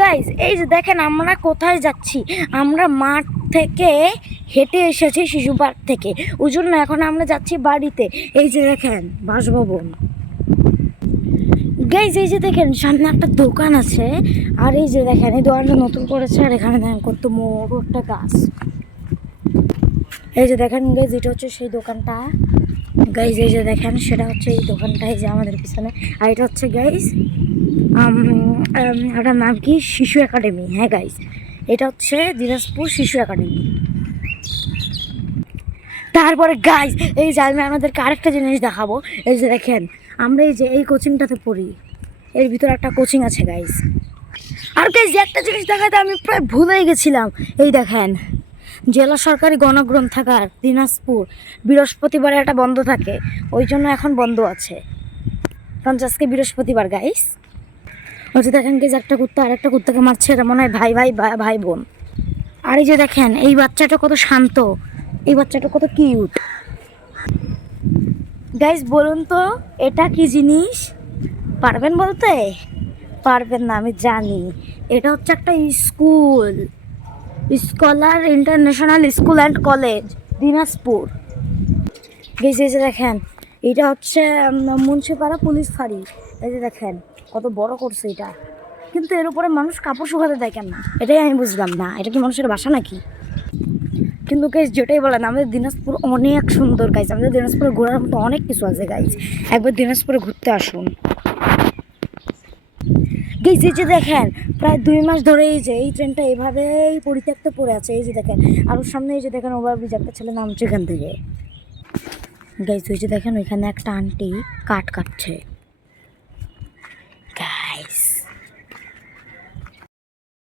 Guys এই যে দেখেন আমরা কোথায় যাচ্ছি। আমরা মাঠ থেকে হেঁটে এসেছি, শিশু পার্ক থেকে। ওই জন্য এখন আমরা যাচ্ছি বাড়িতে। এই যে দেখেন বাসভবন। গাইস এই যে দেখেন সামনে একটা দোকান আছে, আর এই যে দেখেন এই দোকানটা নতুন করেছে, আর এখানে দেখেন কত বড় একটা গাছ। এই যে দেখেন গাইস এটা হচ্ছে সেই দোকানটা। গাইস এই যে দেখেন সেটা হচ্ছে এই দোকানটা, এই যে আমাদের পিছনে। আর এটা হচ্ছে গাইস ওটার নাম কি, শিশু একাডেমি। হ্যাঁ গাইস এটা হচ্ছে দিনাজপুর শিশু একাডেমি। তারপরে গাইস এই যে আমি আমাদেরকে আরেকটা জিনিস দেখাবো। এই যে দেখেন আমরা এই যে এই কোচিংটাতে পড়ি, এর ভিতরে একটা কোচিং আছে গাইস। আর গাইস একটা জিনিস দেখাতে আমি প্রায় ভুলেই গেছিলাম। এই দেখেন জেলা সরকারি গণগ্রন্থাগার দিনাজপুর বৃহস্পতিবারে একটা বন্ধ থাকে, ওই জন্য এখন বন্ধ আছে, কারণ আজকে বৃহস্পতিবার গাইস। ওই যে দেখেন গাইস একটা কুত্তা আর একটা কুত্তাকে মারছে, এটা মনে হয় ভাই ভাই ভাই বোন। আর এই যে দেখেন এই বাচ্চাটা কত শান্ত, এই বাচ্চাটা কত কিউট। গাইস বলুন তো এটা কি জিনিস, পারবেন বলতে? পারবেন না আমি জানি। এটা হচ্ছে একটা school, scholar international school and college Dinajpur. Guys এই যে দেখেন এটা হচ্ছে মুন্সিপাড়া পুলিশ ফাঁড়ি। এই যে দেখেন কত বড় করছে এটা, কিন্তু এর উপরে মানুষ কাপড় শুকাতে দেয় কেন? এটাই আমি বুঝলাম না, এটা কি মানুষের বাসা নাকি? কিন্তু গাইস যেটাই বলেন আমাদের দিনাজপুর অনেক সুন্দর গাইস, আমাদের দিনাজপুরে ঘোরার মতো অনেক কিছু আছে গাইস, একবার দিনাজপুরে ঘুরতে আসুন। গাইস এই যে দেখেন প্রায় 2 মাস ধরে এই যে এই ট্রেনটা এইভাবেই পরিত্যক্ত পড়ে আছে। এই যে দেখেন আর ওর সামনে এই যে দেখেন ওভারব্রিজ, একটা ছেলে নামছে এখান থেকে। গাইস ওই যে দেখেন ওইখানে একটা আন্টি কাঠ কাটছে।